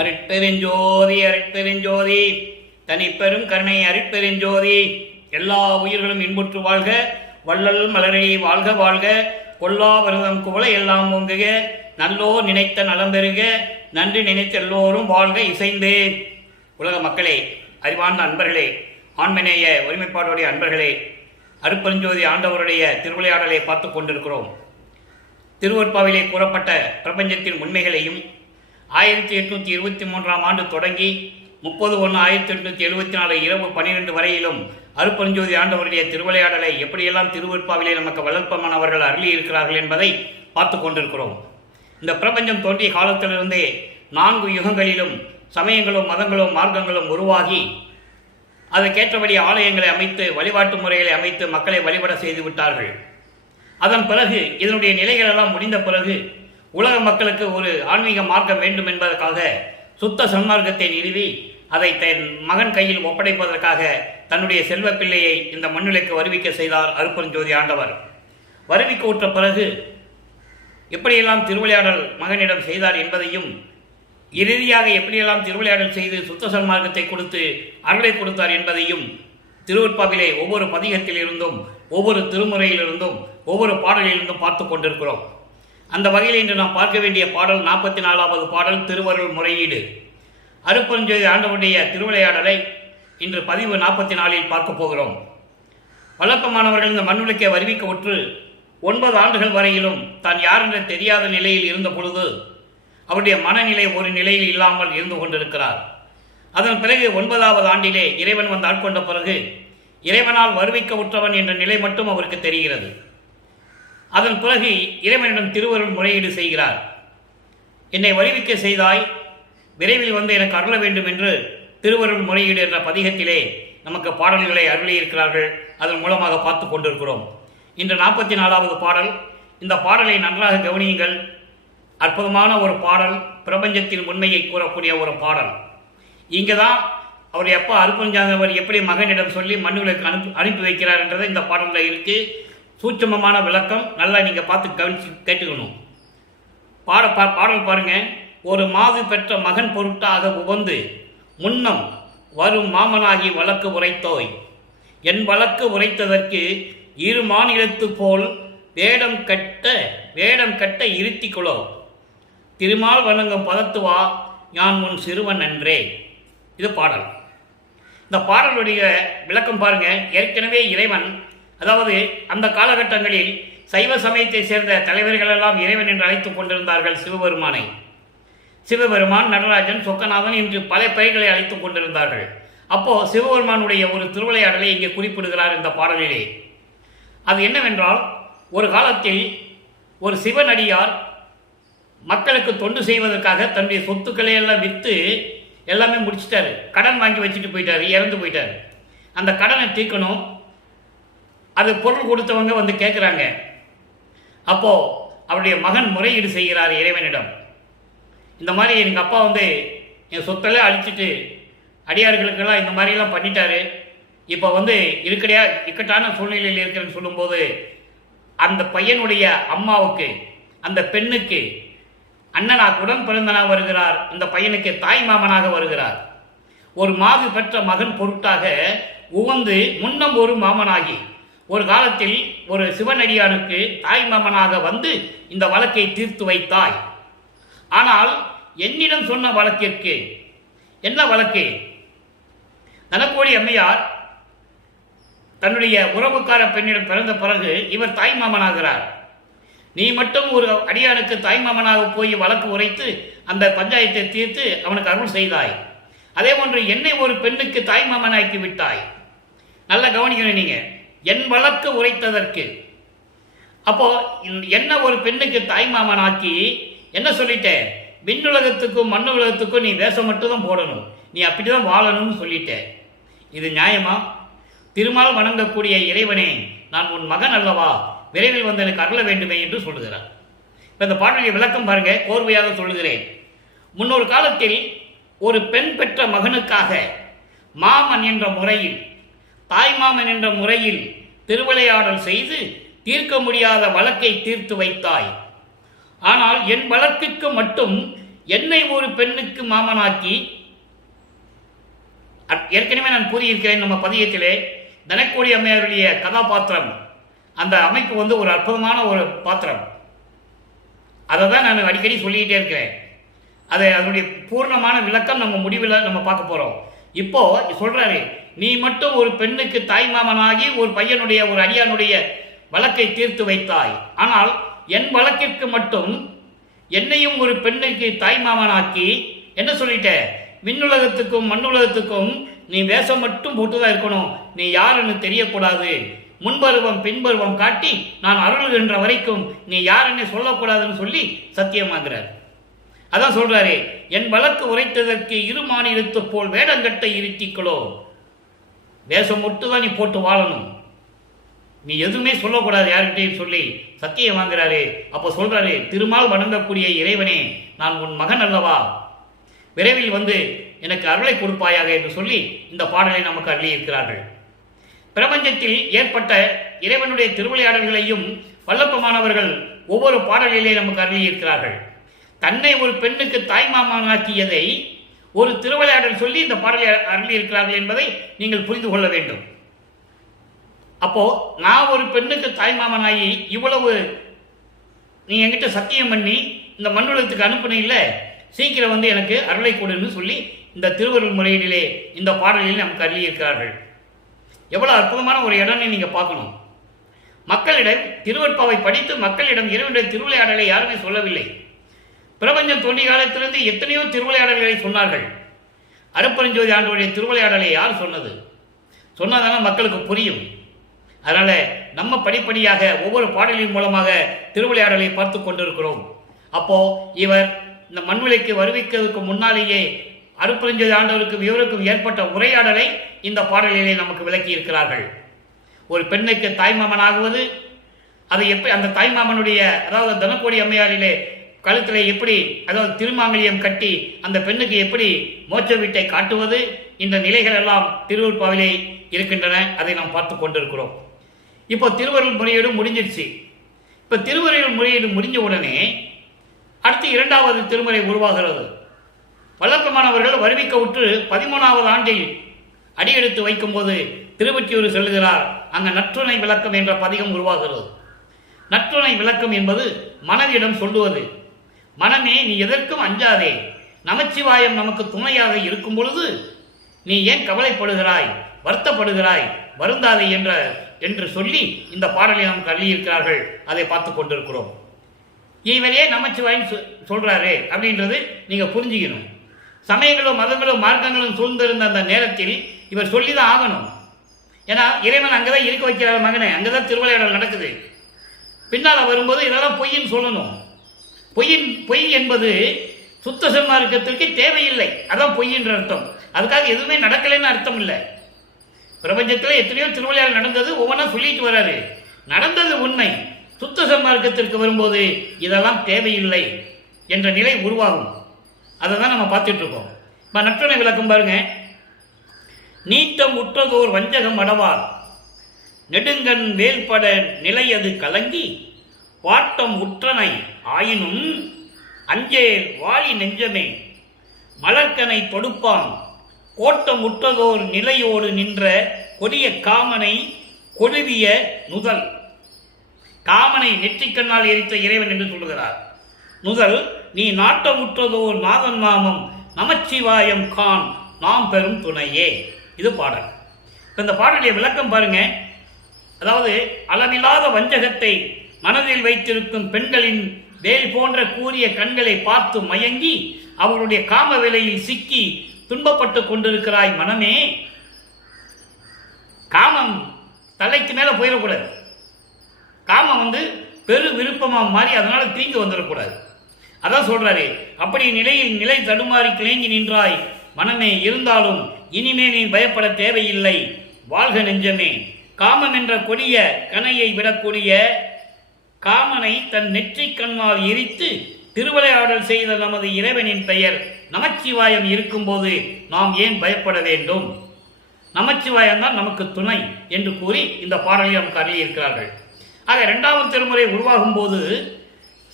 அருட்பெருஞ்சோதி அருட்பெருஞ்சோதி தனிப்பெரும் கருணை அருட்பெருஞ்சோதி. எல்லா உயிர்களும் இன்புற்று வாழ்க, வள்ளல் மலரை வாழ்க வாழ்க, கொல்லா விரதம் குவளை எல்லாம் ஓங்குக, நல்லோ நினைத்த நலம் பெறுக, நன்றி நினைத்த எல்லோரும் வாழ்க இசைந்தே. உலக மக்களே, அறிவார்ந்த அன்பர்களே, ஆண்மநேய ஒருமைப்பாடுடைய அன்பர்களே, அருட்பெருஞ்சோதி ஆண்டவருடைய திருவிளையாடலை பார்த்து கொண்டிருக்கிறோம். திருவொற்பாவிலே கூறப்பட்ட பிரபஞ்சத்தின் உண்மைகளையும் 1823ஆம் ஆண்டு தொடங்கி 30/1/1874 இரவு 12 வரையிலும் அருட்பெருஞ்சோதி ஆண்டவருடைய திருவிளையாடலை எப்படியெல்லாம் திருவொற்பாவிலே நமக்கு வளர்ப்பமானவர்கள் அருளி இருக்கிறார்கள் என்பதை பார்த்து கொண்டிருக்கிறோம். இந்த பிரபஞ்சம் தோன்றிய காலத்திலிருந்தே 4 யுகங்களிலும் சமயங்களும் மதங்களும் மார்க்கங்களும் உருவாகி அதற்கேற்றபடி ஆலயங்களை அமைத்து வழிபாட்டு முறைகளை அமைத்து மக்களை வழிபட செய்து விட்டார்கள். அதன் பிறகு இதனுடைய நிலைகள் எல்லாம் முடிந்த பிறகு உலக மக்களுக்கு ஒரு ஆன்மீக மார்க்கம் வேண்டும் என்பதற்காக சுத்த சன்மார்க்கத்தை நிறுவி அதை தன் மகன் கையில் ஒப்படைப்பதற்காக தன்னுடைய செல்வ பிள்ளையை இந்த மண்ணுலைக்கு வருவிக்க செய்தார் அருட்பெருஞ்சோதி ஆண்டவர். வருவிக்க உற்ற பிறகு எப்படியெல்லாம் திருவிளையாடல் மகனிடம் செய்தார் என்பதையும், இறுதியாக எப்படியெல்லாம் திருவிளையாடல் செய்து சுத்த சன்மார்க்கத்தை கொடுத்து அருளை கொடுத்தார் என்பதையும் திருவொற்பாவிலே ஒவ்வொரு பதிகத்திலிருந்தும் ஒவ்வொரு திருமுறையிலிருந்தும் ஒவ்வொரு பாடலிலிருந்தும் பார்த்து கொண்டிருக்கிறோம். அந்த வகையில் இன்று நாம் பார்க்க வேண்டிய பாடல் 44வது பாடல், திருவருள் முறையீடு. அருட்பெருஞ்சோதி ஆண்டவருடைய திருவிளையாடலை இன்று பதிவு 44இல் பார்க்க போகிறோம். வளர்ப்பமானவர்கள் இந்த மண்ணுலக்கை வருவிக்க உற்று 9 ஆண்டுகள் வரையிலும் தான் யார் என்று தெரியாத நிலையில் இருந்த பொழுது அவருடைய மனநிலை ஒரு நிலையில் இல்லாமல் இருந்து கொண்டிருக்கிறார். அதன் பிறகு 9வது ஆண்டிலே இறைவன் வந்து ஆட்கொண்ட பிறகு இறைவனால் வருவிக்க உற்றவன் என்ற நிலை மட்டும் அவருக்கு தெரிகிறது. அதன் பிறகு இறைவனிடம் திருவருள் முறையீடு செய்கிறார். என்னை வருவிக்க செய்தாய், விரைவில் வந்து எனக்கு அருள வேண்டும் என்று திருவருள் முறையீடு என்ற பதிகத்திலே நமக்கு பாடல்களை அருளி இருக்கிறார்கள். அதன் மூலமாக பார்த்து கொண்டிருக்கிறோம். இன்று 44வது பாடல். இந்த பாடலை நன்றாக கவனியுங்கள். அற்புதமான ஒரு பாடல், பிரபஞ்சத்தின் உண்மையை கூறக்கூடிய ஒரு பாடல். இங்கே தான் அவருடைய அப்பா அருட்பெருஞ்சோதி எப்படி மகனிடம் சொல்லி மண்ணுகளுக்கு அனுப்பி வைக்கிறார் என்றதை இந்த பாடலில் இருக்குது. சூட்சமமான விளக்கம் நல்லா நீங்கள் பார்த்து கவனிச்சு கேட்டுக்கணும். பாடல் பாருங்க. ஒரு மாது பெற்ற மகன் பொருட்டாக உவந்து முன்னம் வரும் மாமனாகி வழக்கு உரைத்தோய், என் வழக்கு உரைத்ததற்கு இரு மாநிலத்து போல் வேடம் கட்ட இருத்திக்குளோ, திருமால் வணங்கும் பதத்துவா யான் உன் சிறுவன் என்றே. இது பாடல். இந்த பாடலுடைய விளக்கம் பாருங்க. ஏற்கனவே இறைவன், அதாவது அந்த காலகட்டங்களில் சைவ சமயத்தை சேர்ந்த தலைவர்களெல்லாம் இறைவன் என்று அழைத்துக் கொண்டிருந்தார்கள் சிவபெருமானை. சிவபெருமான், நடராஜன், சொக்கநாதன் என்று பல பெயர்களை அழைத்துக் கொண்டிருந்தார்கள். அப்போ சிவபெருமானுடைய ஒரு திருவிளையாடலை இங்கே குறிப்பிடுகிறார் இந்த பாடலிலே. அது என்னவென்றால், ஒரு காலத்தில் ஒரு சிவனடியார் மக்களுக்கு தொண்டு செய்வதற்காக தன்னுடைய சொத்துக்களை எல்லாம் விற்று எல்லாமே முடிச்சிட்டாரு. கடன் வாங்கி வச்சுட்டு போயிட்டாரு, இறந்து போயிட்டாரு. அந்த கடனை தீர்க்கணும். அது பொருள் கொடுத்தவங்க வந்து கேட்குறாங்க. அப்போது அவருடைய மகன் முறையீடு செய்கிறார் இறைவனிடம். இந்த மாதிரி எங்கள் அப்பா வந்து என் சொத்தெல்லாம் அழிச்சிட்டு அடியார்களுக்கெல்லாம் இந்த மாதிரிலாம் பண்ணிட்டாரு. இப்போ வந்து இக்கட்டான சூழ்நிலையில் இருக்கிறேன்னு சொல்லும்போது அந்த பையனுடைய அம்மாவுக்கு, அந்த பெண்ணுக்கு அண்ணனாக உடன் பிறந்தனாக வருகிறார். இந்த பையனுக்கு தாய் மாமனாக வருகிறார். ஒரு மாது பெற்ற மகன் பொருட்டாக உவந்து முன்னம் ஒரு மாமனாகி, ஒரு காலத்தில் ஒரு சிவனடியானுக்கு தாய் மாமனாக வந்து இந்த வழக்கை தீர்த்து வைத்தாய். ஆனால் என்னிடம் சொன்ன வழக்கிற்கு என்ன வழக்கு? தனக்கோடி அம்மையார் தன்னுடைய உறவுக்கார பெண்ணிடம் பிறந்த பிறகு இவர் தாய் மாமனாகிறார். நீ மட்டும் ஒரு அடியானுக்கு தாய் மாமனாக போய் வழக்கு உரைத்து அந்த பஞ்சாயத்தை தீர்த்து அவனுக்கு அருள் செய்தாய். அதே போன்று என்னை ஒரு பெண்ணுக்கு தாய் மாமனாக்கி விட்டாய். நல்லா கவனிக்கணும் நீங்க. என் வழக்கு உரைத்ததற்கு, அப்போ என்ன ஒரு பெண்ணுக்கு தாய் மாமனாக்கி என்ன சொல்லிட்டேன்? விண்ணுலகத்துக்கும் மண்ணு உலகத்துக்கும் நீ வேஷம் மட்டும்தான் போடணும், நீ அப்படிதான் வாழணும்னு சொல்லிட்டேன். இது நியாயமா? திருமால் வணங்கக்கூடிய இறைவனே, நான் உன் மகன் அல்லவா, விரைவில் வந்து எனக்கு அருள வேண்டுமே என்று சொல்லுகிறார். இப்போ இந்த பாடலுடைய விளக்கம் பாருங்க. கோர்வையாக சொல்லுகிறேன். முன்னொரு காலத்தில் ஒரு பெண் பெற்ற மகனுக்காக மாமன் என்ற முறையில், தாய்மாமன் என்ற முறையில் திருவிளையாடல் செய்து தீர்க்க முடியாத வழக்கை தீர்த்து வைத்தாய். ஆனால் என் வழக்குக்கு மட்டும் என்னை ஒரு பெண்ணுக்கு மாமனாக்கி, ஏற்கனவே நான் கூறியிருக்கிறேன் நம்ம பதியத்திலே, தனக்கோடி அம்மையாருடைய கதாபாத்திரம், அந்த அமைப்பு வந்து ஒரு அற்புதமான ஒரு பாத்திரம். அதை தான் நான் அடிக்கடி சொல்லிக்கிட்டே இருக்கிறேன். அதனுடைய பூர்ணமான விளக்கம் நம்ம முடிவில் நம்ம பார்க்க போகிறோம். இப்போ சொல்றாரு, நீ மட்டும் ஒரு பெண்ணுக்கு தாய்மாமனாகி ஒரு பையனுடைய ஒரு அடியானுடைய வழக்கை தீர்த்து வைத்தாய். ஆனால் என் வழக்கிற்கு மட்டும் என்னையும் ஒரு பெண்ணுக்கு தாய்மாமனாக்கி என்ன சொல்லிட்ட, விண்ணுலகத்துக்கும் மண்ணுலகத்துக்கும் நீ வேஷம் மட்டும் போட்டுதான் இருக்கணும், நீ யாருன்னு தெரியக்கூடாது, முன்பருவம் பின்பருவம் காட்டி நான் அருள்கின்ற வரைக்கும் நீ யாருன்னு சொல்லக்கூடாதுன்னு சொல்லி சத்தியமாகிறார். அதான் சொல்றாரு, என் வழக்கு உரைத்ததற்கு இருமான் இழுத்து போல் வேடங்கட்டை இருத்திக்களோ, வேஷம் மட்டும்தான் நீ போட்டு வாழணும், நீ எதுவுமே சொல்லக்கூடாது யாருக்கிட்டையும் சொல்லி சத்தியம் வாங்குறாரு. அப்போ சொல்றாரு, திருமால் வணங்கக்கூடிய இறைவனே, நான் உன் மகன் அல்லவா, விரைவில் வந்து எனக்கு அருளை கொடுப்பாயாக என்று சொல்லி இந்த பாடலை நமக்கு அருளியிருக்கிறார்கள். பிரபஞ்சத்தில் ஏற்பட்ட இறைவனுடைய திருவிளையாடல்களையும் வல்லப்பமானவர்கள் ஒவ்வொரு பாடலிலே நமக்கு அருளியிருக்கிறார்கள். தன்னை ஒரு பெண்ணுக்கு தாய்மாமனாக்கியதை ஒரு திருவிளையாடல் சொல்லி இந்த பாடலை அருளியிருக்கிறார்கள் என்பதை நீங்கள் புரிந்து கொள்ள வேண்டும். அப்போ நான் ஒரு பெண்ணுக்கு தாய்மாமனாகி இவ்வளவு நீ என்கிட்ட சத்தியம் பண்ணி இந்த மண்ணுலகத்துக்கு அனுப்பின இல்லை, சீக்கிரம் வந்து எனக்கு அருளை கொடுன்னு சொல்லி இந்த திருவருள் முறையிலே இந்த பாடலில் நமக்கு அருளியிருக்கிறார்கள். எவ்வளவு அற்புதமான ஒரு இடம்னு நீங்க பார்க்கணும். மக்களிடம் திருவற்பாவை படித்து மக்களிடம் இறைவனுடைய திருவிளையாடலை யாருமே சொல்லவில்லை. பிரபஞ்சம் தோன்றிய காலத்திலிருந்து எத்தனையோ திருவிளையாடல்களை சொன்னார்கள். அருட்பெருஞ்சோதி ஆண்டவருடைய திருவிளையாடலை யார் சொன்னது? சொன்னாதானே மக்களுக்கு புரியும். அதனால நம்ம படிப்படியாக ஒவ்வொரு பாடலின் மூலமாக திருவிளையாடலை பார்த்து கொண்டிருக்கிறோம். அப்போ இவர் இந்த மண்வெளிக்கு வருவிக்கிறதுக்கு முன்னாலேயே அருட்பெருஞ்சோதி ஆண்டவருக்கும் இவருக்கும் ஏற்பட்ட உரையாடலை இந்த பாடலிலே நமக்கு விளக்கி இருக்கிறார்கள். ஒரு பெண்ணுக்கு தாய்மாமனாகுவது, அதை எப்படி அந்த தாய்மாமனுடைய, அதாவது தனக்கோடி அம்மையாரிலே கழுத்தில் எப்படி, அதாவது திருமாங்கல்யம் கட்டி அந்த பெண்ணுக்கு எப்படி மோட்ச வீட்டை காட்டுவது, இந்த நிலைகள் எல்லாம் திருவருட்பாவிலே இருக்கின்றன. அதை நாம் பார்த்து கொண்டிருக்கிறோம். இப்போ திருவருள் முறையீடு முடிஞ்சிருச்சு. இப்போ திருவருள் முறையீடு முடிஞ்ச உடனே அடுத்து இரண்டாவது திருமுறை உருவாகிறது. வல்லப்பமானவர்கள் வருவிக்க உற்று 13வது ஆண்டில் அடியெடுத்து வைக்கும்போது திருவொற்றியூர் சொல்லுகிறார், அங்க நற்றுணை விளக்கம் என்ற பதிகம் உருவாகிறது. நற்றுணை விளக்கம் என்பது மனதிடம் சொல்லுவது, மனமே நீ எதற்கும் அஞ்சாதே, நமச்சிவாயம் நமக்கு துணையாக இருக்கும் பொழுது நீ ஏன் கவலைப்படுகிறாய், வருத்தப்படுகிறாய், வருந்தாதே என்று சொல்லி இந்த பாடலை நமக்கு அள்ளியிருக்கிறார்கள். அதை பார்த்து கொண்டிருக்கிறோம். இவரே நமச்சிவாயம் சொல்றாரு அப்படின்றது நீங்க புரிஞ்சுக்கணும். சமயங்களும் மதங்களும் மார்க்கங்களும் சூழ்ந்திருந்த அந்த நேரத்தில் இவர் சொல்லிதான் ஆகணும். ஏன்னா இறைவன் அங்கதான் இருக்க வைக்கிறார் மகனை, அங்கதான் திருவிளையாடல் நடக்குது. பின்னால் வரும்போது இதெல்லாம் பொய்ன்னு சொல்லணும். பொய் என்பது சுத்த சன்மார்க்கத்திற்கு தேவையில்லை, அதான் பொய் என்ற அர்த்தம். அதுக்காக எதுவுமே நடக்கலைன்னு அர்த்தம் இல்லை. பிரபஞ்சத்தில் எத்தனையோ திருவிளையாடல் நடந்தது, ஒவ்வொன்றா சொல்லிட்டு வராரு. நடந்தது உண்மை. சுத்த சன்மார்க்கத்திற்கு வரும்போது இதெல்லாம் தேவையில்லை என்ற நிலை உருவாகும். அதை தான் நம்ம பார்த்துட்டு இருக்கோம். இப்போ நற்றுணை விளக்கம் பாருங்க. நீட்டம் உற்றதோர் வஞ்சகம் அடவார், நெடுங்கண் வேல்பட நிலையது கலங்கி, வாட்டம் உற்றனை ஆயினும் அஞ்சேல் வாழி நெஞ்சமே, மலர்கனை தொடுப்பான் கோட்டம் உற்றதோர் நிலையோடு நின்ற கொடிய காமனை கொழுவிய நுதல். காமனை நெற்றிக்கண்ணால் எரித்த இறைவன் என்று சொல்லுகிறார். நுதல், நீ நாட்டமுற்றதோர் நாதன் நாமம் நமச்சிவாயம் கான் நாம் பெரும் துணையே. இது பாடல். இந்த பாடலுடைய விளக்கம் பாருங்க. அதாவது அளவில்லாத வஞ்சகத்தை மனதில் வைத்திருக்கும் பெண்களின் வேல் போன்ற கூரிய கண்களை பார்த்து மயங்கி அவர்களுடைய காம வேலையில் சிக்கி துன்பப்பட்டு கொண்டிருக்கிறாய் மனமே. காமம் தலைக்கு மேல போயிடக்கூடாது. காமம் பெரு விருப்பமா மாறி அதனால தீங்கு வந்துடக்கூடாது. அதான் சொல்றாரு, அப்படி நிலையில் நிலை தடுமாறி கிளங்கி நின்றாய் மனமே, இருந்தாலும் இனிமே நீ பயப்பட தேவையில்லை, வாழ்க நெஞ்சமே. காமம் என்ற கொடிய கனையை விடக்கூடிய காமனை தன் நெற்றி கண்ணால் எரித்து திருவிளையாடல் செய்த நமது இறைவனின் பெயர் நமச்சிவாயம் இருக்கும்போது நாம் ஏன் பயப்பட வேண்டும்? நமச்சிவாயம் தான் நமக்கு துணை என்று கூறி இந்த பாடலை நமக்கு அருளியிருக்கிறார்கள். ஆக இரண்டாவது திருமுறை உருவாகும் போது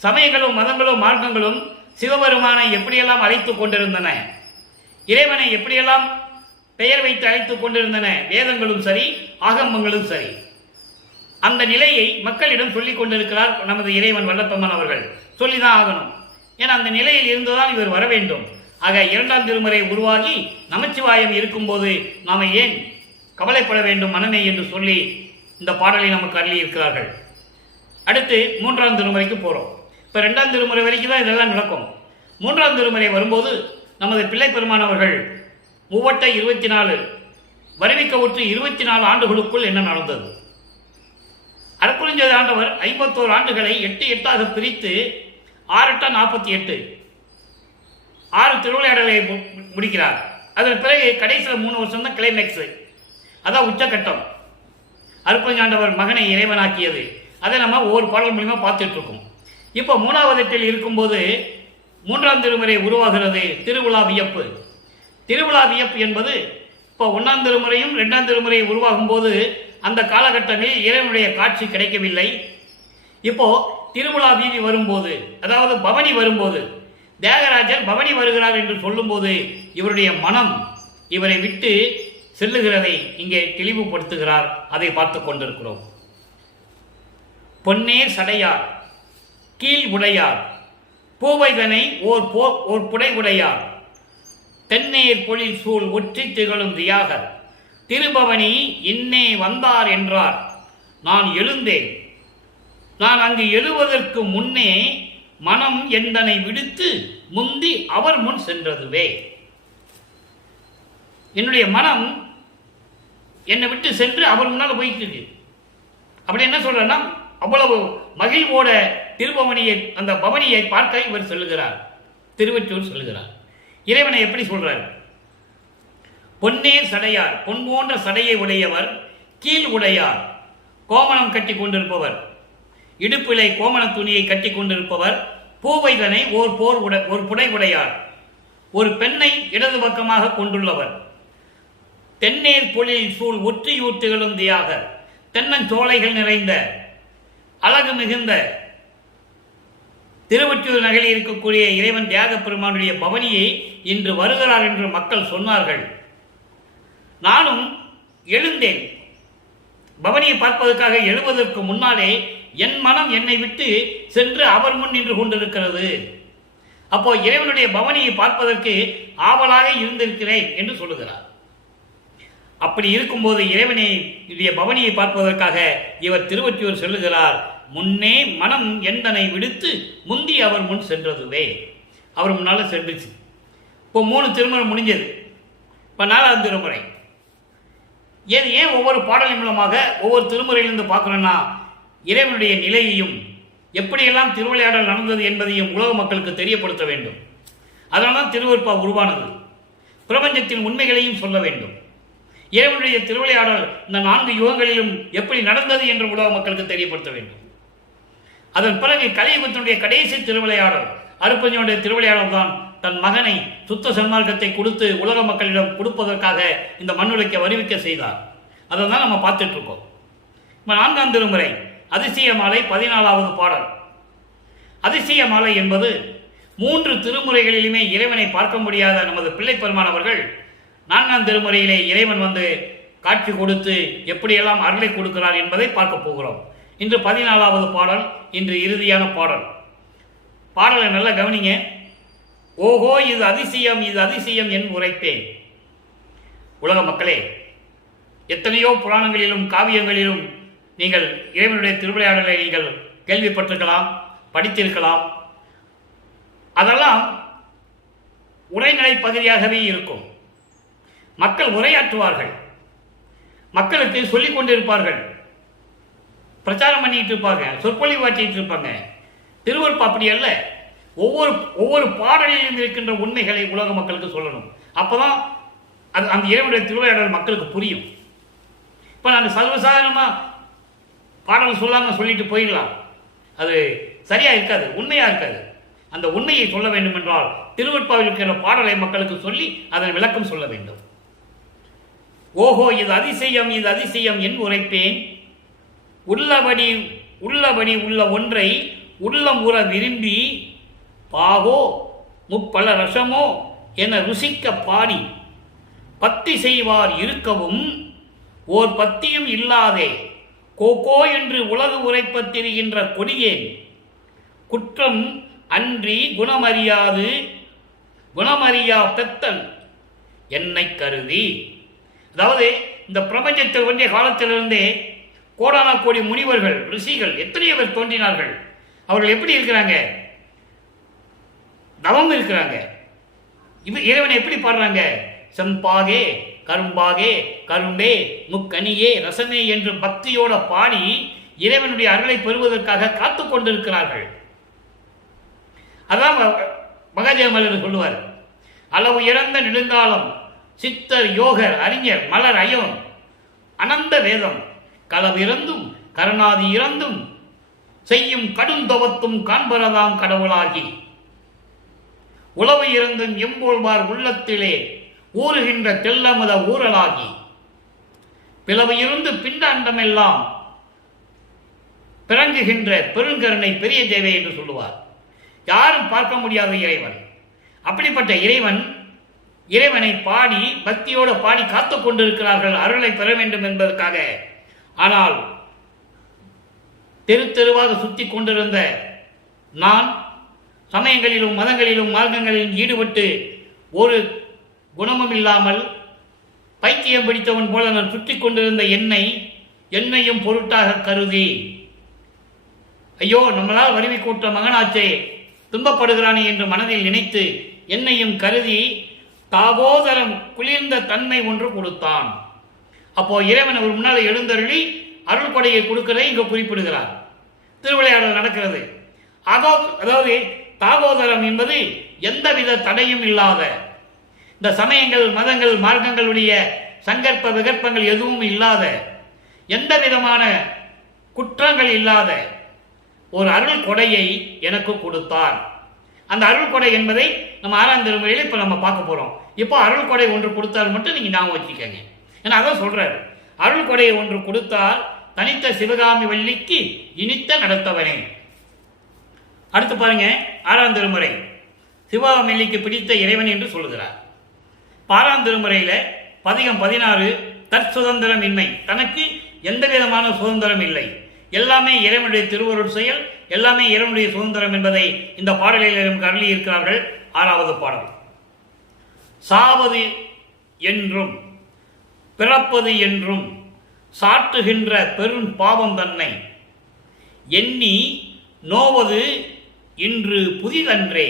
சமயங்களும் மதங்களும் மார்க்கங்களும் சிவபெருமானை எப்படியெல்லாம் அழைத்துக் கொண்டிருந்தன, இறைவனை எப்படியெல்லாம் பெயர் வைத்து அழைத்துக் கொண்டிருந்தன, வேதங்களும் சரி ஆகமங்களும் சரி. அந்த நிலையை மக்களிடம் சொல்லிக் கொண்டிருக்கிறார் நமது இறைவன் வல்லப்பெருமான் அவர்கள். சொல்லிதான் ஆகணும். ஏன்னா அந்த நிலையில் இருந்துதான் இவர் வர வேண்டும். ஆக 2ஆம் திருமுறை உருவாகி நமச்சிவாயம் இருக்கும்போது நாம ஏன் கவலைப்பட வேண்டும் மனமே என்று சொல்லி இந்த பாடலை நமக்கு அருளி இருக்கிறார்கள். அடுத்து 3ஆம் திருமுறைக்கு போறோம். இப்ப 2ஆம் திருமுறை வரைக்கும் தான் இதெல்லாம் நடக்கும். 3ஆம் திருமுறை வரும்போது நமது பிள்ளை பெருமான் அவர்கள் மூவட்ட 24 வருவிக்க உற்று 24 ஆண்டுகளுக்குள் என்ன நடந்தது? அருட்பெருஞ்சோதி ஆண்டவர் 51 ஆண்டுகளை 8 8ஆக பிரித்து 6 8 48 6 திருவிளையாடலை முடிக்கிறார். அதன் பிறகு கடைசியில் 3 வருஷம் தான் கிளைமேக்ஸ், அதான் உச்சகட்டம். அருட்பெருஞ்சாண்டவர் மகனை இறைவனாக்கியது. அதை நம்ம ஒவ்வொரு பாடல் மூலியமா பார்த்துட்டு இருக்கோம். இப்போ 3வது எட்டில் இருக்கும்போது 3ஆம் திருமுறை உருவாகிறது. திருவிழா வியப்பு. திருவிழா வியப்பு என்பது இப்போ 1ஆம் திருமுறையும் 2ஆம் திருமுறை உருவாகும் போது அந்த காலகட்டங்களில் இறைவனுடைய காட்சி கிடைக்கவில்லை. இப்போ திருவிழா வீதி வரும்போது, அதாவது பவனி வரும்போது, தியாகராஜர் பவனி வருகிறார் என்று சொல்லும்போது இவருடைய மனம் இவரை விட்டு செல்லுகிறதை இங்கே தெளிவுபடுத்துகிறார். அதை பார்த்து கொண்டிருக்கிறோம். பொன்னேர் சடையார் கீழ் உடையார் பூவைதனை ஓர் புடை உடையார் தென்னேர் பொழில் சூழ் ஒற்றி திகழும் தியாகர் திருபவனி இன்னே வந்தார் என்றார். நான் எழுந்தேன். நான் அங்கு எழுவதற்கு முன்னே மனம் எந்தனை விடுத்து முந்தி அவர் முன் சென்றதுவே. என்னுடைய மனம் என்னை விட்டு சென்று அவர் முன்னால் போயிட்டு இருக்கு. அப்படி என்ன சொல்றேன்னா, அவ்வளவு மகிழ்வோட திருபவனியை, அந்த பவனியை பார்க்க இவர் சொல்லுகிறார். திருவொற்றியூர் சொல்லுகிறார். இறைவனை எப்படி சொல்றார்? பொன்னேர் சடையார், பொன் போன்ற சடையை உடையவர், கீழ் உடையார், கோமணம் கட்டி கொண்டிருப்பவர், இடுப்பிலை கோமண துணியை கட்டி கொண்டிருப்பவர், பூவைதனை ஒரு புடை உடையார், ஒரு பெண்ணை இடது பக்கமாக கொண்டுள்ளவர், தென்னேர் பொழில் சூழ் ஒற்றியூர் திகழும் தியாகர், தென்னஞ்சோலைகள் நிறைந்த அழகு மிகுந்த திருவொற்றியூர் நகரில் இருக்கக்கூடிய இறைவன் தியாக பெருமானுடைய பவனியை இன்று வருகிறார் என்று மக்கள் சொன்னார்கள். நானும் எழுந்தேன். பவனியை பார்ப்பதற்காக எழுவதற்கு முன்னாலே என் மனம் என்னை விட்டு சென்று அவர் முன் நின்று கொண்டிருக்கிறது. அப்போ இறைவனுடைய பவனியை பார்ப்பதற்கு ஆவலாக இருந்திருக்கிறேன் என்று சொல்லுகிறார். அப்படி இருக்கும்போது இறைவனுடைய பவனியை பார்ப்பதற்காக இவர் திருவொற்றியூர் சொல்லுகிறார். முன்னே மனம் எந்தனை விடுத்து முந்தி அவர் முன் சென்றதுவே. அவர் முன்னால சென்றுச்சு. இப்போ 3 திருமுறை முடிஞ்சது. இப்போ 4ஆம் திருமுறை. ஏன் ஒவ்வொரு பாடலின் மூலமாக ஒவ்வொரு திருமுறையிலிருந்து பார்க்கணும்னா, இறைவனுடைய நிலையையும் எப்படியெல்லாம் திருவிளையாடல் நடந்தது என்பதையும் உலக மக்களுக்கு தெரியப்படுத்த வேண்டும். அதனால்தான் திருவருட்பா உருவானது. பிரபஞ்சத்தின் உண்மைகளையும் சொல்ல வேண்டும். இறைவனுடைய திருவிளையாடல் இந்த 4 யுகங்களிலும் எப்படி நடந்தது என்று உலக மக்களுக்கு தெரியப்படுத்த வேண்டும். அதன் பிறகு கலியுகத்தினுடைய கடைசி திருவிளையாடல் அருட்பெருஞ்சோதியுடைய திருவிளையாடல் தான் தன் மகனை சுத்த சன்மார்க்கத்தை கொடுத்து உலக மக்களிடம் கொடுப்பதற்காக இந்த மண்ணுலகை வருவிக்க செய்தார். அதை தான் நம்ம பார்த்துட்டு இருக்கோம். இப்போ 4ஆம் திருமுறை அதிசய மாலை 14வது பாடல். அதிசய மாலை என்பது 3 திருமுறைகளிலுமே இறைவனை பார்க்க முடியாத நமது பிள்ளை பெருமான் அவர்கள் 4ஆம் திருமுறையிலே இறைவன் வந்து காட்சி கொடுத்து எப்படியெல்லாம் அருளை கொடுக்கிறார் என்பதை பார்க்க போகிறோம். இன்று 14வது பாடல், இன்று இறுதியான பாடல். பாடலை நல்லா கவனிங்க. ஓஹோ இது அதிசயம், இது அதிசயம் என் உரைப்பேன். உலக மக்களே, எத்தனையோ புராணங்களிலும் காவியங்களிலும் நீங்கள் இறைவனுடைய திருவிளையாடலை நீங்கள் கேள்விப்பட்டிருக்கலாம், படித்திருக்கலாம். அதெல்லாம் உரைநடை பகுதியாகவே இருக்கும். மக்கள் உரையாற்றுவார்கள், மக்களுக்கு சொல்லிக் கொண்டிருப்பார்கள், பிரச்சாரம் பண்ணிட்டு இருப்பாங்க, சொற்பொழிவு வாட்டிட்டு இருப்பாங்க. திருவருட்பா அப்படி அல்ல. ஒவ்வொரு பாடலிலும் இருக்கின்ற உண்மைகளை உலக மக்களுக்கு சொல்லணும். அப்பதான் அந்த இறைவனுடைய திருவிளையாடல் மக்களுக்கு புரியும். இப்ப நான் சர்வசாதாரணமா பாடல் சொல்லாம சொல்லிட்டு போயிடலாம், அது சரியா இருக்காது, உண்மையா இருக்காது. அந்த உண்மையை சொல்ல வேண்டும் என்றால் திருவருட்பாவில் இருக்கிற பாடலை மக்களுக்கு சொல்லி அதன் விளக்கம் சொல்ல வேண்டும். ஓஹோ இது அதிசயம், இது அதிசயம் என் உரைப்பேன். உள்ளபடி உள்ள ஒன்றை உள்ளம் உற விரும்பி பாகோ முப்பல ரசமோ என ருசிக்க பாடி பத்தி செய்வார் இருக்கவும் ஓர் பத்தியும் இல்லாதே கோகோ என்று உலகு உரைப்பத் திரிகின்ற கொடியேன் குற்றம் அன்றி குணமறியா பெத்தல் என்னை கருதி. அதாவது இந்த பிரபஞ்சத்தில் ஒன்றிய காலத்திலிருந்தே கோடான கோடி முனிவர்கள் ரிஷிகள் எத்தனையோ பேர் தோன்றினார்கள். அவர்கள் எப்படி இருக்கிறாங்க? தவம் இருக்கிறாங்க. இறைவனை எப்படி பாடுறாங்க? செம்பாகே கரும்பாகே கரும்பே முக்கனியே ரசமே என்று பக்தியோட பாடி இறைவனுடைய அருளை பெறுவதற்காக காத்து கொண்டிருக்கிறார்கள். அதான் மகாஜெயமல்லர் சொல்லுவார், அளவு இறந்த நெடுங்காலம் சித்தர் யோகர் அறிஞர் மலர் அயோன் அனந்த வேதம் களவு இறந்தும் கருணாதி இறந்தும் செய்யும் கடும் தவத்தும் காண்பரதாம் கடவுளாகி உளவு இருந்தும் எம்போல்வார் உள்ளத்திலே ஊறுகின்ற தெல்லமத ஊரலாகி பிளவு இருந்து பிண்டாண்டமெல்லாம் பிறங்குகின்ற பெருங்கருணை பெரிய தேவை என்று சொல்லுவார். யாரும் பார்க்க முடியாத இறைவன். அப்படிப்பட்ட இறைவனை பாடி பக்தியோடு பாடி காத்து கொண்டிருக்கிறார்கள் அருளை பெற வேண்டும் என்பதற்காக. ஆனால் தெரு தெருவாக சுற்றி கொண்டிருந்த நான் சமயங்களிலும் மதங்களிலும் மார்க்கங்களிலும் ஈடுபட்டு ஒரு குணமும் இல்லாமல் பைத்தியம் பிடித்தவன் போல நான் சுற்றி கொண்டிருந்த என்னையும் பொருட்டாக கருதி, ஐயோ நம்மளால் வறுமை கூட்ட மகனாச்சே துன்பப்படுகிறானே என்று மனதில் நினைத்து என்னையும் கருதி தாகோதரம் குளிர்ந்த தன்மை ஒன்று கொடுத்தான். அப்போ இறைவன் ஒரு முன்னால் எழுந்தருளி அருள் கொடையை கொடுக்கிறதை இங்கு குறிப்பிடுகிறார். திருவிளையாடல் நடக்கிறது. அதாவது தாகோதரம் என்பது எந்தவித தடையும் இல்லாத, இந்த சமயங்கள் மதங்கள் மார்க்கங்களுடைய சங்கற்ப விகற்பங்கள் எதுவும் இல்லாத, எந்த விதமான குற்றங்கள் இல்லாத ஒரு அருள் கொடையை எனக்கு கொடுத்தார். அந்த அருள் கொடை என்பதை நம்ம 6ஆம் திருமுறையில் இப்போ நம்ம பார்க்க போகிறோம். இப்போ அருள் கொடை ஒன்று கொடுத்தால் மட்டும் நீங்கள் ஞாபகம் வச்சுக்கோங்க. ஏன்னா அதான் சொல்கிறார், அருள் கொடையை ஒன்று கொடுத்தால் தனித்த சிவகாமி வள்ளிக்கு இனித்த நடத்தவனே. அடுத்து பாருங்க, 6ஆம் திருமுறை சிவகாமி வள்ளிக்கு பிடித்த இறைவன் என்று சொல்லுகிறார். 6ஆம் திருமுறையில் பதிகம் 16 தற்சுதந்திரம் இன்மை, தனக்கு எந்த விதமான சுதந்திரம் இல்லை, எல்லாமே இறைவனுடைய திருவருள் செயல், எல்லாமே இறைவனுடைய சுதந்திரம் என்பதை இந்த பாடலில் நமக்கு அருளி இருக்கிறார்கள். 6வது பாடல், சாவது என்றும் பிறப்பது என்றும் சாட்டுகின்ற பெரும் பாவம் தன்னை எண்ணி நோவது இன்று புதிதன்றே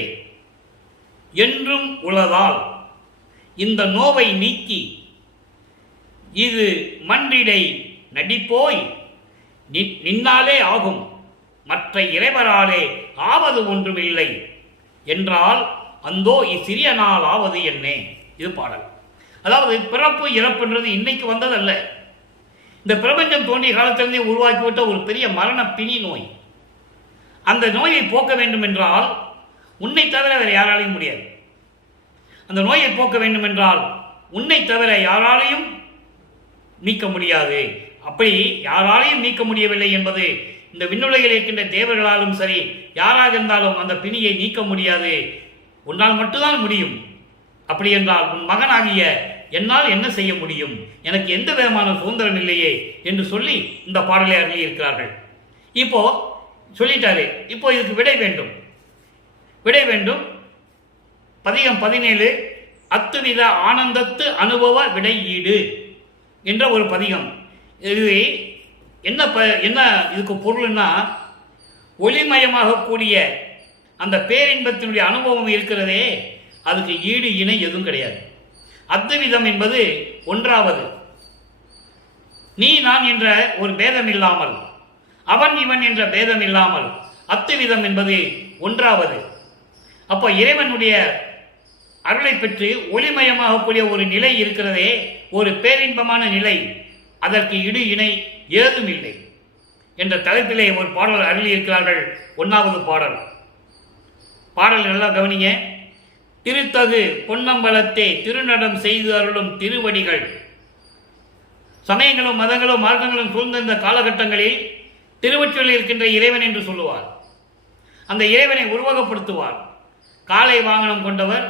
என்றும் உளதால் இந்த நோவை நீக்கி இது மன்றிடை நடிப்போய் நின்னாலே ஆகும், மற்ற இறைவராலே ஆவது ஒன்றும் இல்லை என்றால் அந்தோ இச்சிறிய நாள் ஆவது என்னே. இது பாடல். அதாவது பிறப்பு இறப்புன்றது இன்னைக்கு வந்ததல்ல, இந்த பிரபஞ்சம் தோன்றிய காலத்திலிருந்தே உருவாக்கிவிட்ட ஒரு பெரிய மரண பிணி நோய். அந்த நோயை போக்க வேண்டும் என்றால் உன்னை தவிர வேறு யாராலையும் முடியாது. அந்த நோயை போக்க வேண்டும் என்றால் உன்னை தவிர யாராலையும் நீக்க முடியாது. அப்படி யாராலையும் நீக்க முடியவில்லை என்பது இந்த விண்ணுலகில் இருக்கின்ற தேவர்களாலும் சரி யாராக இருந்தாலும் அந்த பிணியை நீக்க முடியாது. உன்னால் மட்டும்தான் முடியும். அப்படி என்றால் உன் மகனாகிய என்னால் என்ன செய்ய முடியும், எனக்கு எந்த விதமான சுதந்திரம் இல்லையே என்று சொல்லி இந்த பாடலை அருளி இருக்கிறார்கள். இப்போ சொல்லிட்டாரு, இப்போ இதுக்கு விடை வேண்டும். பதிகம் 17 அத்துவித ஆனந்தத்து அனுபவ விடை ஈடு என்ற ஒரு பதிகம். இது என்ன இதுக்கு பொருள்னா, ஒளிமயமாக கூடிய அந்த பேரின்பத்தினுடைய அனுபவம் இருக்கிறதே, அதுக்கு ஈடு இணை எதுவும் கிடையாது. அத்துவிதம் என்பது ஒன்றாவது, நீ நான் என்ற ஒரு பேதம் இல்லாமல், அவன் இவன் என்ற பேதம் இல்லாமல் அத்துவிதம் என்பது ஒன்றாவது. அப்போ இறைவனுடைய அருளை பெற்று ஒளிமயமாக கூடிய ஒரு நிலை இருக்கிறதே, ஒரு பேரின்பமான நிலை, அதற்கு இடு இணை ஏதும் இல்லை என்ற தலைப்பிலே ஒரு பாடல் அருளி இருக்கிறார்கள். 1வது பாடல் நல்லா கவனிங்க. திருத்தகு பொன்னம்பலத்தே திருநடம் செய்து அருளும் திருவடிகள். சமயங்களும் மதங்களும் மார்க்கங்களும் சூழ்ந்த இந்த காலகட்டங்களில் திருவொற்றியில் இருக்கின்ற இறைவன் என்று சொல்லுவார். அந்த இறைவனை உருவகப்படுத்துவார். காளை வாகனம் கொண்டவர்,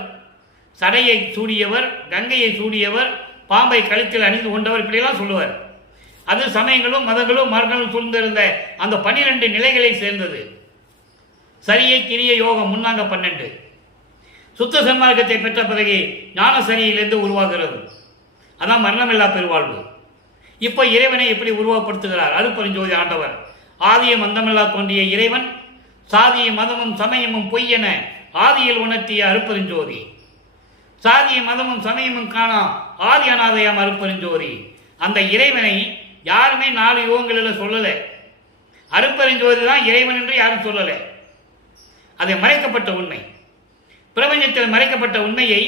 சடையை சூடியவர், கங்கையை சூடியவர், பாம்பை கழுத்தில் அணிந்து கொண்டவர், இப்படியெல்லாம் சொல்லுவார். அது சமயங்களும் மதங்களும் மார்க்கங்களும் சூழ்ந்திருந்த அந்த 12 நிலைகளை சேர்ந்தது. சரியை கிரிய யோகம் முன்னாங்க 12. சுத்த சன்மார்க்கத்தை பெற்ற பிறகு ஞான சரியிலிருந்து உருவாகிறது. அதான் மரணமில்லா பெருவாழ்வு. இப்போ இறைவனை எப்படி உருவப்படுத்துகிறார் அருட்பெருஞ்சோதி ஆண்டவர்? ஆதியும் அந்தமில்லா தோன்றிய இறைவன் சாதியும் மதமும் சமயமும் பொய் என ஆதியில் உணர்த்திய அருட்பெருஞ்சோதி. சாதியும் மதமும் சமயமும் காணா ஆதி அநாதையாம் அருட்பெருஞ்சோதி. அந்த இறைவனை யாருமே 4 யுகங்களில் சொல்லலை. அருட்பெருஞ்சோதி தான் இறைவன் என்று யாரும் சொல்லலை. அதை மறைக்கப்பட்ட உண்மை, பிரபஞ்சத்தில் மறைக்கப்பட்ட உண்மையை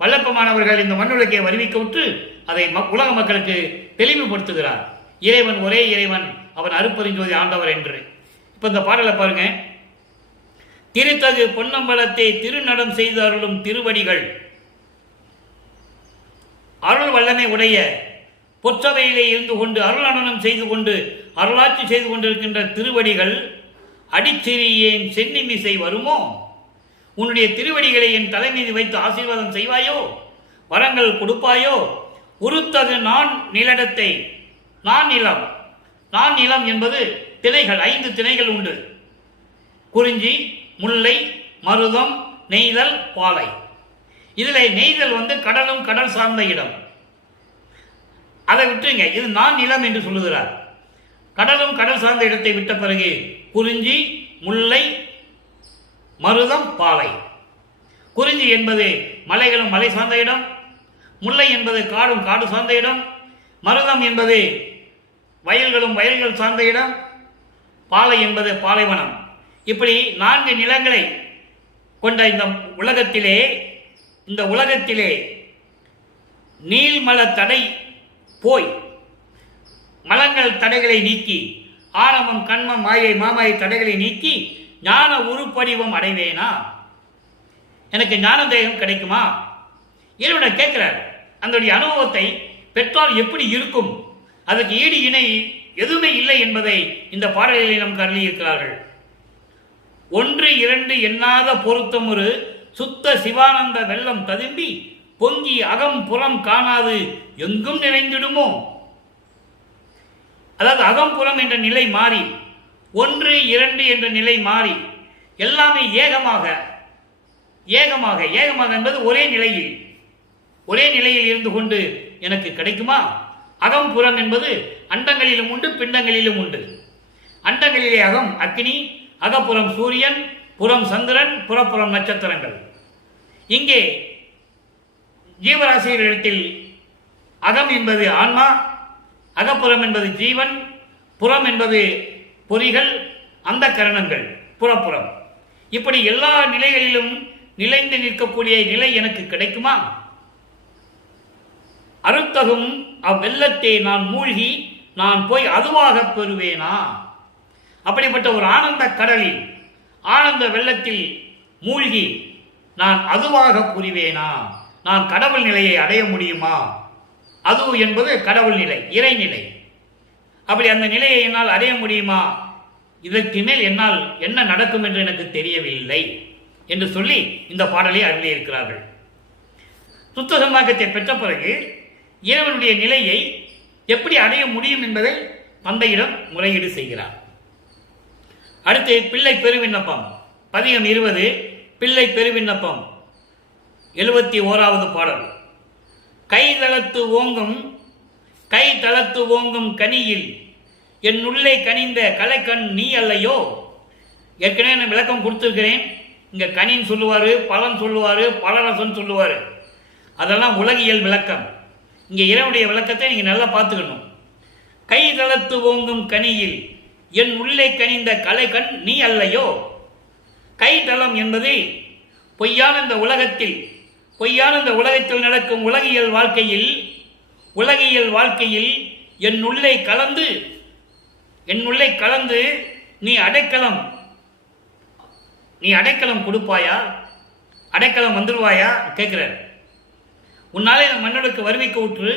வல்லப்பமானவர்கள் இந்த மண்ணுலகை வருவிக்க விட்டு அதை உலக மக்களுக்கு தெளிவுபடுத்துகிறார். இறைவன் ஒரே இறைவன், அவன் அருட்பெருஞ்சோதி ஆண்டவர் என்று. இப்போ இந்த பாடலை பாருங்க. திருத்தகு பொன்னம்பலத்தை திருநடம் செய்து அருளும் திருவடிகள், அருள் வல்லமை உடைய பொற்றவையிலே இருந்து கொண்டு அருளடனம் செய்து கொண்டு அருளாட்சி செய்து கொண்டிருக்கின்ற திருவடிகள், அடிச்சிறியேன் சென்னிமிசை வருமோ? உன்னுடைய திருவடிகளை என் தலைமீது வைத்து ஆசீர்வாதம் செய்வாயோ? வரங்கள் கொடுப்பாயோ? உருத்தகு நான் நிலடத்தை, நான் நிலம், நான் நிலம் என்பது திணைகள், 5 திணைகள் உண்டு. குறிஞ்சி, முல்லை, மருதம், நெய்தல், பாலை. இதில் நெய்தல் கடலும் கடல் சார்ந்த இடம். அதை விட்டுருங்க, இது நான் நிலம் என்று சொல்லுகிறார். கடலும் கடல் சார்ந்த இடத்தை விட்ட பிறகு குறிஞ்சி, முல்லை, மருதம், பாலை. குறிஞ்சி என்பது மலைகளும் மலை சார்ந்த இடம், முல்லை என்பது காடும் காடு சார்ந்த இடம், மருதம் என்பது வயல்களும் வயல்கள் சார்ந்த இடம், பாலை என்பது பாலைவனம். இப்படி 4 நிலங்களை கொண்ட இந்த உலகத்திலே நீள்மல தடை போய் மலங்கள் தடைகளை நீக்கி, ஆணவம் கண்மம் மாயை மாமாயை தடைகளை நீக்கி ஞான உருப்படிவம் அடைவேனா? எனக்கு ஞான தேகம் கிடைக்குமா? இறைவனை கேட்கிறார். அதனுடைய அனுபவத்தை பெற்றால் எப்படி இருக்கும்? அதற்கு ஈடு இணை எதுவுமே இல்லை என்பதை இந்த பாடல்களில் நமக்கு அருளியிருக்கிறார்கள். 1 2 எண்ணாத பொருத்தம் ஒரு சுத்த சிவானந்த வெள்ளம் ததும்பி பொங்கி அகம் புறம் காணாது எங்கும் நிறைந்திடுமோ? அதாவது அகம்புறம் என்ற நிலை மாறி 1 2 என்ற நிலை மாறி எல்லாமே ஏகமாக என்பது ஒரே நிலையில் இருந்து கொண்டு எனக்கு கிடைக்குமா? அகம்புறம் என்பது அண்டங்களிலும் உண்டு, பிண்டங்களிலும் உண்டு. அண்டங்களிலே அகம் அக்னி, அகப்புறம் சூரியன், புறம் சந்திரன், புறப்புறம் நட்சத்திரங்கள். இங்கே ஜீவராசிகளிடத்தில் அகம் என்பது ஆன்மா, அகப்புறம் என்பது ஜீவன், புறம் என்பது பொறிகள், அந்த கரணங்கள், புறப்புறம். இப்படி எல்லா நிலைகளிலும் நிலைந்து நிற்கக்கூடிய நிலை எனக்கு கிடைக்குமா? அருத்தகும் அவ்வெள்ளத்தை நான் மூழ்கி நான் போய் அதுவாக பெறுவேனா? அப்படிப்பட்ட ஒரு ஆனந்த கடலில், ஆனந்த வெள்ளத்தில் மூழ்கி நான் அதுவாக புரிவேனா? நான் கடவுள் நிலையை அடைய முடியுமா? அது என்பது கடவுள் நிலை, இறைநிலை. அப்படி அந்த நிலையை என்னால் அடைய முடியுமா? இதற்கு மேல் என்னால் என்ன நடக்கும் என்று எனக்கு தெரியவில்லை என்று சொல்லி இந்த பாடலை அருளியிருக்கிறார்கள். சுத்த சன்மார்க்கத்தை பெற்ற பிறகு இறைவனுடைய நிலையை எப்படி அடைய முடியும் என்பதை தந்தையிடம் முறையீடு செய்கிறார். அடுத்து பிள்ளை பெருவிண்ணப்பம், பதிகம் 20, பிள்ளை பெருவிண்ணப்பம், 71வது பாடல். கை தளத்து ஓங்கும் கனியில் என் உள்ளே கனிந்த கலைக்கண் நீ அல்லையோ? ஏற்கனவே நான் விளக்கம் கொடுத்துருக்கிறேன். இங்கே கனின்னு சொல்லுவார், பலன் சொல்லுவார், பலரசன் சொல்லுவார். அதெல்லாம் உலகியல் விளக்கம். இங்கே இறைவனுடைய விளக்கத்தை நீங்கள் நல்லா பார்த்துக்கணும். கை தளத்து ஓங்கும் கனியில் என் உள்ளே கனிந்த கலைக்கண் நீ அல்லையோ? கைதளம் என்பது பொய்யான இந்த உலகத்தில் நடக்கும் உலகியல் வாழ்க்கையில் என் உள்ளே கலந்து நீ அடைக்கலம் கொடுப்பாயா? அடைக்கலம் வந்துடுவாயா கேட்கிறார். உன்னாலே மன்னனுக்கு வருவிக்க விட்டு,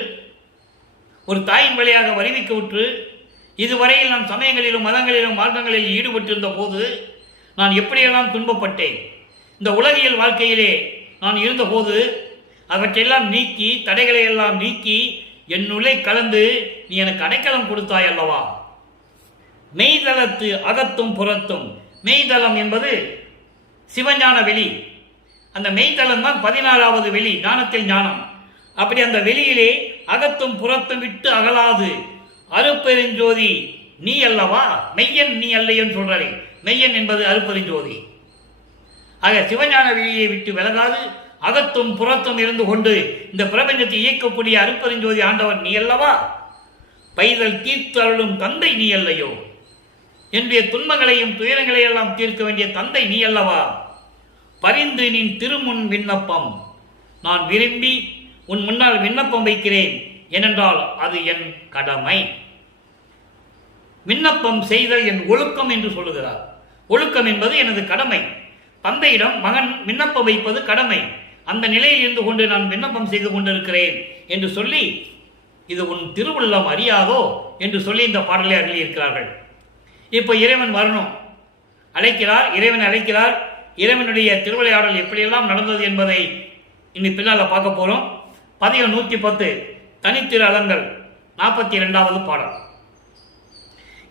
ஒரு தாயின் வழியாக வருவிக்க விட்டு, இதுவரையில் நான் சமயங்களிலும் மதங்களிலும் மார்க்கங்களில் ஈடுபட்டிருந்த போது நான் எப்படியெல்லாம் துன்பப்பட்டேன். இந்த உலகியல் வாழ்க்கையிலே நான் இருந்தபோது அவற்றையெல்லாம் நீக்கி, தடைகளை எல்லாம் நீக்கி என்னுள்ளே கலந்து நீ எனக்கு அடைக்கலம் கொடுத்தாய் அல்லவா. மெய்தளத்து அகத்தும் புறத்தும். மெய்தளம் என்பது சிவஞான வெளி. அந்த மெய்தளம் தான் 16வது வெளி, ஞானத்தில் ஞானம். அப்படி அந்த வெளியிலே அகத்தும் புறத்தும் விட்டு அகலாது அருப்பெருஞ்சோதி நீ அல்லவா. மெய்யன் நீ அல்லையன்னு சொல்றாரு. மெய்யன் என்பது அருப்பெருஞ்சோதி. ஆக சிவஞான வெளியை விட்டு விலகாது அகத்தும் புறத்தும் இருந்து கொண்டு இந்த பிரபஞ்சத்தை இயக்கக்கூடிய அருப்பெருஞ்சோதி ஆண்டவர் நீ அல்லவா. பைதல் தீர்த்து அருளும் தந்தை நீ அல்லையோ. என்னுடைய துன்பங்களையும் துயரங்களையும் எல்லாம் தீர்க்க வேண்டிய தந்தை நீ அல்லவா. பரிந்து நின் திருமுன் விண்ணப்பம். நான் விரும்பி உன் முன்னால் விண்ணப்பம் வைக்கிறேன். ஏனென்றால் அது என் கடமை. விண்ணப்பம் செய்தல் என் ஒழுக்கம் என்று சொல்லுகிறார். ஒழுக்கம் என்பது எனது கடமை. தந்தையிடம் மகன் விண்ணப்பம் வைப்பது கடமை. அந்த நிலையில் இருந்து கொண்டு நான் விண்ணப்பம் செய்து கொண்டிருக்கிறேன் என்று சொல்லி, இது உன் திருவுள்ளம் அறியாதோ என்று சொல்லி இந்த பாடலை அருளியிருக்கிறார்கள். இப்போ இறைவன் வரணும், அழைக்கிறார். இறைவன் அழைக்கிறார். இறைவனுடைய திருவிளையாடல் எப்படியெல்லாம் நடந்தது என்பதை இனி பின்னால் பார்க்க போகிறோம். பதிகம் 110 தனித்திரு அலங்கள் 42வது பாடல்.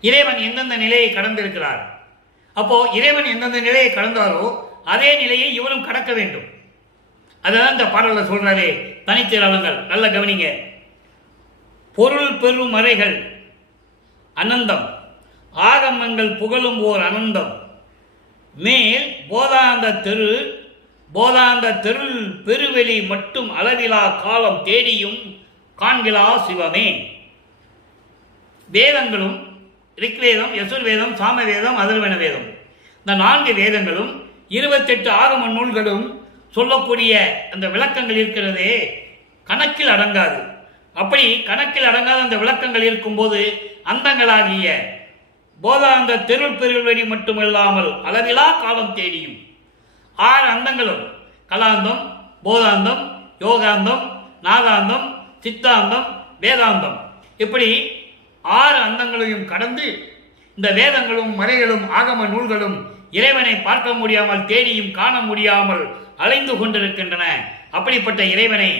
இறைவன் எந்தெந்த நிலையை கடந்திருக்கிறார். அப்போ இறைவன் எந்தெந்த நிலையை கடந்தாரோ அதே நிலையை இவரும் கடக்க வேண்டும். அதான் இந்த பாடலில் சொல்றாரே தனித்திரு அலங்கள். நல்ல கவனிங்க. பொருள் பெரும் மறைகள் அனந்தம், ஆகமங்கள் புகழும் ஓர் அனந்தம், மேல் போதாந்த தெரு பெருவெளி மட்டும் அளவிலா காலம் தேடியும் காண்கிலா சிவமே. வேதங்களும் ரிக்வேதம், யசுர்வேதம், சாமவேதம், அதர்வன வேதம், இந்த 4 வேதங்களும் 28 ஆகம நூல்களும் சொல்லக்கூடிய அந்த விளக்கங்கள் இருக்கிறதே கணக்கில் அடங்காது. அப்படி கணக்கில் அடங்காத அந்த விளக்கங்கள் இருக்கும்போது அந்தங்களாகிய போதாந்த தெருள் பெருவெளி மட்டுமில்லாமல் அளவிலா காலம் தேடியும் 6 அந்தங்களும் கலாந்தம், போதாந்தம், யோகாந்தம், நாதாந்தம், சித்தாந்தம், வேதாந்தம், இப்படி 6 அந்தங்களையும் கடந்து இந்த வேதங்களும் மறைகளும் ஆகம நூல்களும் இறைவனை பார்க்க முடியாமல் தேடியும் காண முடியாமல் அலைந்து கொண்டிருக்கின்றன. அப்படிப்பட்ட இறைவனை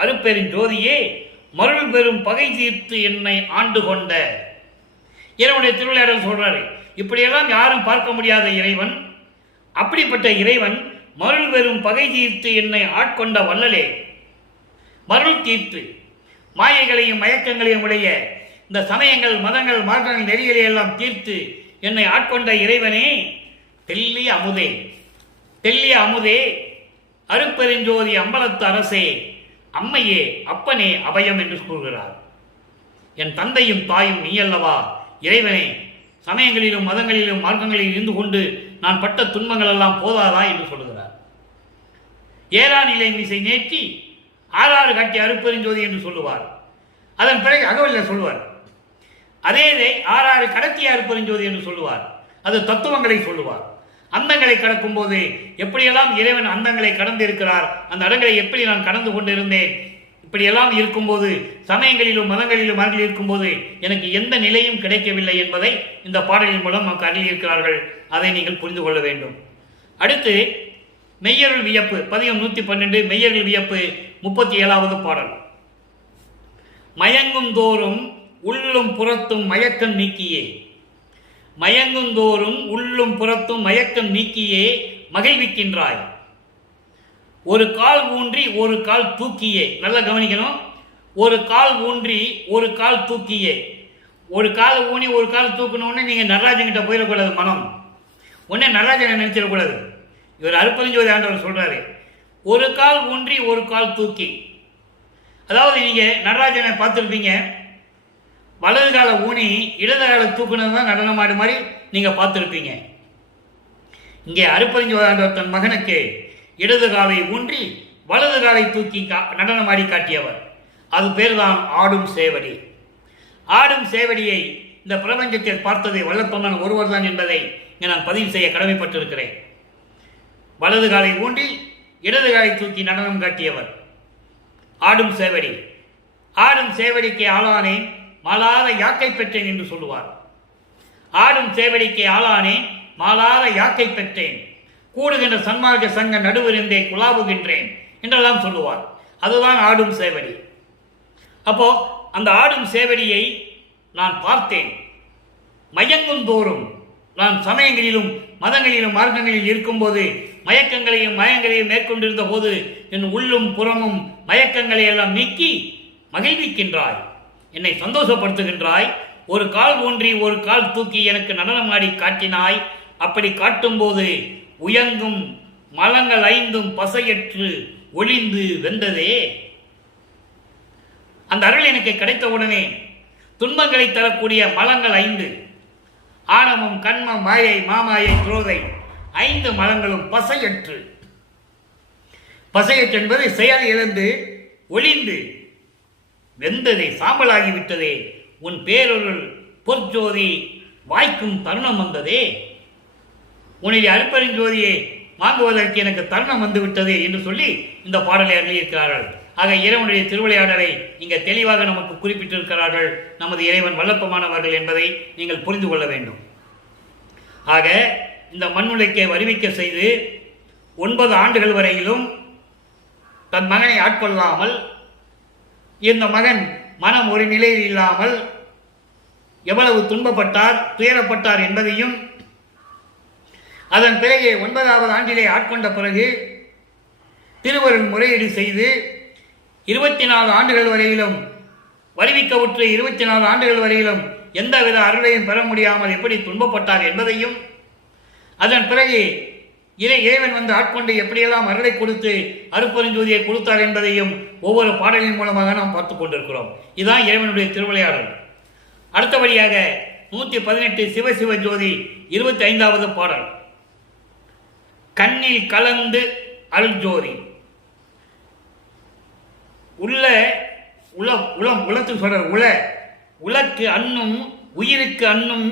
அருப்பெருஞ்சோதியே மருள் பெரும் பகை தீர்த்து என்னை ஆண்டு கொண்ட இறைவனுடைய திருவிளையாடல் சொல்றாரு. இப்படியெல்லாம் யாரும் பார்க்க முடியாத இறைவன், அப்படிப்பட்ட இறைவன் மருள் பெரும் பகை தீர்த்து என்னை ஆட்கொண்ட வல்லலே. மருள் தீர்த்து மாயைகளையும் மயக்கங்களையும் உடைய இந்த சமயங்கள், மதங்கள், மார்க்கங்கள், நெறிகளை எல்லாம் தீர்த்து என்னை ஆட்கொண்ட இறைவனே, தெல்லிய அமுதே, தெல்லிய அமுதே, அருப்பெருஞ்சோதி அம்பலத்து அரசே, அம்மையே, அப்பனே, அபயம் என்று கூறுகிறார். என் தந்தையும் தாயும் நீ அல்லவா. இறைவனே, சமயங்களிலும் மதங்களிலும் மார்க்கங்களில் இருந்து கொண்டு நான் பட்ட துன்பங்கள் எல்லாம் போதாதா என்று சொல்லுகிறார். ஏறா நிலை மீசை நேற்றி 6 காட்டிய அருப்பெருஞ்சோதி என்று சொல்லுவார். அதன் பிறகு அகவலில் சொல்லுவார். அதே 6 கடத்திய அருப்பெருஞ்சோதி என்று சொல்லுவார். அது தத்துவங்களை சொல்லுவார். அந்தங்களை கடக்கும் போது எப்படியெல்லாம் இறைவன் அந்தங்களை கடந்து இருக்கிறார், அந்த இடங்களை எப்படி நான் கடந்து கொண்டிருந்தேன், இப்படியெல்லாம் இருக்கும்போது சமயங்களிலும் மதங்களிலும் அருகில் இருக்கும்போது எனக்கு எந்த நிலையும் கிடைக்கவில்லை என்பதை இந்த பாடலின் மூலம் நமக்கு அருகில் இருக்கிறார்கள். அதை நீங்கள் புரிந்து கொள்ள வேண்டும். அடுத்து மெய்யருள் வியப்பு பதிகம் 112 மெய்யருள் வியப்பு 37வது பாடல். மயங்கும் தோறும் உள்ளும் புறத்தும் மயக்கம் நீக்கியே. மயங்கும் தோறும் உள்ளும் புறத்தும் மயக்கம் நீக்கியே மகிழ்விக்கின்றாய். ஒரு கால் ஊன்றி ஒரு கால் தூக்கியே. நல்லா கவனிக்கணும். ஒரு கால் ஊன்றி ஒரு கால் தூக்கியே. ஒரு கால் ஊனி ஒரு கால் தூக்கணும்னு நீங்கள் நடராஜன் கிட்ட போயிடக்கூடாது. மனம் உடனே நடராஜனை நினைச்சிடக்கூடாது. இவர் அருப்பெருஞ்சோதி ஆண்டவர் சொல்றாரு, ஒரு கால் ஊன்றி ஒரு கால் தூக்கி. அதாவது நீங்கள் நடராஜனை பார்த்துருப்பீங்க, வலது காலை ஊனி இடது காலை தூக்குனது தான் நடனம் ஆடு மாதிரி நீங்கள் பார்த்துருப்பீங்க. இங்கே அருப்பெருஞ்சோதி ஆண்டவர் தன் மகனுக்கு இடது காலை ஊன்றி வலது காலை தூக்கி நடனமாடி காட்டியவர். அது பேர் தான் ஆடும் சேவடி. ஆடும் சேவடியை இந்த பிரபஞ்சத்தில் பார்த்தது வல்லப்பம்மன் ஒருவர் தான் என்பதை நான் பதிவு செய்ய கடமைப்பட்டிருக்கிறேன். வலது காலை ஊன்றி இடது காலை தூக்கி நடனம் காட்டியவர் ஆடும் சேவடி. ஆடும் சேவடிக்கு ஆளானேன் மாலாத யாக்கை பெற்றேன் என்று சொல்லுவார். ஆடும் சேவடிக்கு ஆளானேன் மாலாத யாக்கை பெற்றேன். கூடுகின்ற சன்மார்க்க சங்க நடுவிருந்தே குலாவுகின்றேன் என்றெல்லாம் சொல்லுவார். அதுதான் ஆடும் சேவடி. அப்போ அந்த ஆடும் சேவடியை நான் பார்த்தேன். மயங்கும் தோறும் நான் சமயங்களிலும் மதங்களிலும் மார்க்கங்களில் இருக்கும்போது மயக்கங்களையும் மேற்கொண்டிருந்த போது என் உள்ளும் புறமும் மயக்கங்களை எல்லாம் நீக்கி மகிழ்விக்கின்றாய், என்னை சந்தோஷப்படுத்துகின்றாய். ஒரு கால் ஊன்றி ஒரு கால் தூக்கி எனக்கு நடனமாடி காட்டினாய். அப்படி காட்டும்போது உயங்கும் மலங்கள் 5 பசையற்று ஒளிந்து வெந்ததே. அந்த அருள் எனக்கு கிடைத்தவுடனே துன்பங்களை தரக்கூடிய மலங்கள் 5, ஆணவம், கண்மம், மாயை, மாமாயை, குரோதை 5 மலங்களும் பசையற்று என்பது செயல் இழந்து ஒளிந்து வெந்ததே, சாம்பலாகிவிட்டதே. உன் பேரொருள் பொற்ஜோதி வாய்க்கும் தருணம் வந்ததே. உன்னுடைய அருட்பெருஞ்சோதியை வாங்குவதற்கு எனக்கு தருணம் வந்து விட்டது என்று சொல்லி இந்த பாடலை அருளியிருக்கிறார்கள். ஆக இறைவனுடைய திருவிளையாடலை இங்கே தெளிவாக நமக்கு குறிப்பிட்டிருக்கிறார்கள். நமது இறைவன் வல்லப்பமானவர்கள் என்பதை நீங்கள் புரிந்து கொள்ள வேண்டும். ஆக இந்த மண்ணுலைக்கை வருவிக்க செய்து 9 ஆண்டுகள் வரையிலும் தன் மகனை ஆட்கொள்ளாமல், இந்த மகன் மனம் ஒரு நிலையில் இல்லாமல் எவ்வளவு துன்பப்பட்டார், துயரப்பட்டார் என்பதையும், அதன் பிறகு 9வது ஆண்டிலே ஆட்கொண்ட பிறகு திருவருள் முறையீடு செய்து 24 ஆண்டுகள் வரையிலும் வருவிக்கவுற்று 24 ஆண்டுகள் வரையிலும் எந்தவித அருளையும் பெற முடியாமல் எப்படி துன்பப்பட்டார் என்பதையும், அதன் பிறகு இறைவன் வந்து ஆட்கொண்டு எப்படியெல்லாம் அருளை கொடுத்து அருட்பெருஞ்சோதியை கொடுத்தார் என்பதையும் ஒவ்வொரு பாடலின் மூலமாக நாம் பார்த்து கொண்டிருக்கிறோம். இதுதான் இறைவனுடைய திருவிளையாடல். அடுத்தபடியாக 118 சிவசிவ ஜோதி 25வது பாடல். கண்ணில் கலந்து அருள் ஜோதி. உலத்துக்கு சொல்ற உலக்கு அன்னும் உயிருக்கு அன்னும்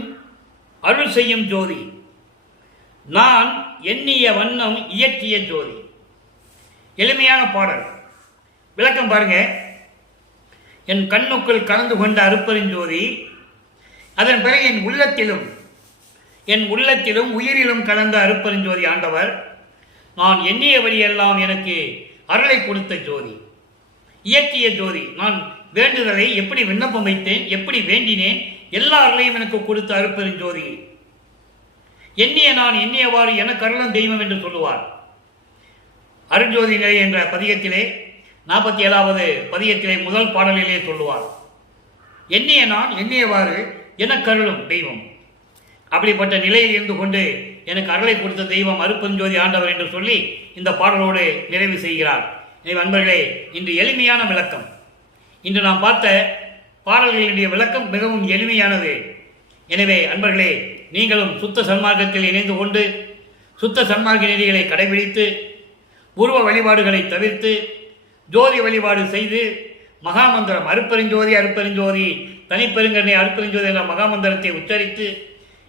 அருள் செய்யும் ஜோதி. நான் எண்ணிய வண்ணம் இயற்றிய ஜோதி. எளிமையான பாடல். விளக்கம் பாருங்க. என் கண்ணுக்குள் கலந்து கொண்ட அருட்பெருஞ்சோதி, அதன் பிறகு என் உள்ளத்திலும் உயிரிலும் கலந்த அருட்பெருஞ்சோதி ஆண்டவர், நான் எண்ணியபடியெல்லாம் எனக்கு அருளை கொடுத்த ஜோதி, இயற்றிய ஜோதி. நான் வேண்டுதலை எப்படி விண்ணப்பம் வைத்தேன், எப்படி வேண்டினேன், எல்லா அருளையும் எனக்கு கொடுத்த அருட்பெருஞ்சோதி. நான் எண்ணியவாறு எனக்கு அருளும் தெய்வம் என்று சொல்லுவார். அருட்ஜோதி நிலை என்ற பதிகத்திலே 47வது பதிகத்திலே முதல் பாடலிலே சொல்லுவார். நான் எண்ணியவாறு எனக்கு அருளும் தெய்வம். அப்படிப்பட்ட நிலையில் இருந்து கொண்டு எனக்கு அருளை கொடுத்த தெய்வம் அருட்பெருஞ்சோதி ஆண்டவர் என்று சொல்லி இந்த பாடலோடு நிறைவு செய்கிறார். அன்பர்களே, இன்று எளிமையான விளக்கம். இன்று நாம் பார்த்த பாடல்களுடைய விளக்கம் மிகவும் எளிமையானது. எனவே அன்பர்களே, நீங்களும் சுத்த சன்மார்க்கத்தில் இணைந்து கொண்டு சுத்த சன்மார்க்க நெறிகளை கடைபிடித்து உருவ வழிபாடுகளை தவிர்த்து ஜோதி வழிபாடு செய்து மகாமந்திரம் அருட்பெருஞ்சோதி தனிப்பெருங்கருணை அருட்பெருஞ்சோதி என்ற மகாமந்திரத்தை உச்சரித்து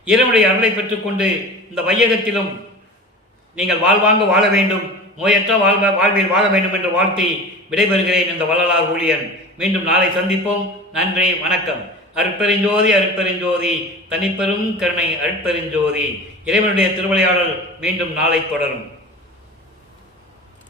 இறைவனுடைய அருளை பெற்றுக்கொண்டு இந்த வையகத்திலும் நீங்கள் வாழ்வாங்க வாழ வேண்டும், நோயற்ற வாழ்வில் வாழ வேண்டும் என்று வாழ்த்தி விடைபெறுகிறேன். இந்த வள்ளலார் ஊழியன். மீண்டும் நாளை சந்திப்போம். நன்றி, வணக்கம். அருட்பெருஞ்சோதி தனிப்பெரும் கருணை அருட்பெருஞ்சோதி. இறைவனுடைய திருவிளையாடல் மீண்டும் நாளை தொடரும்.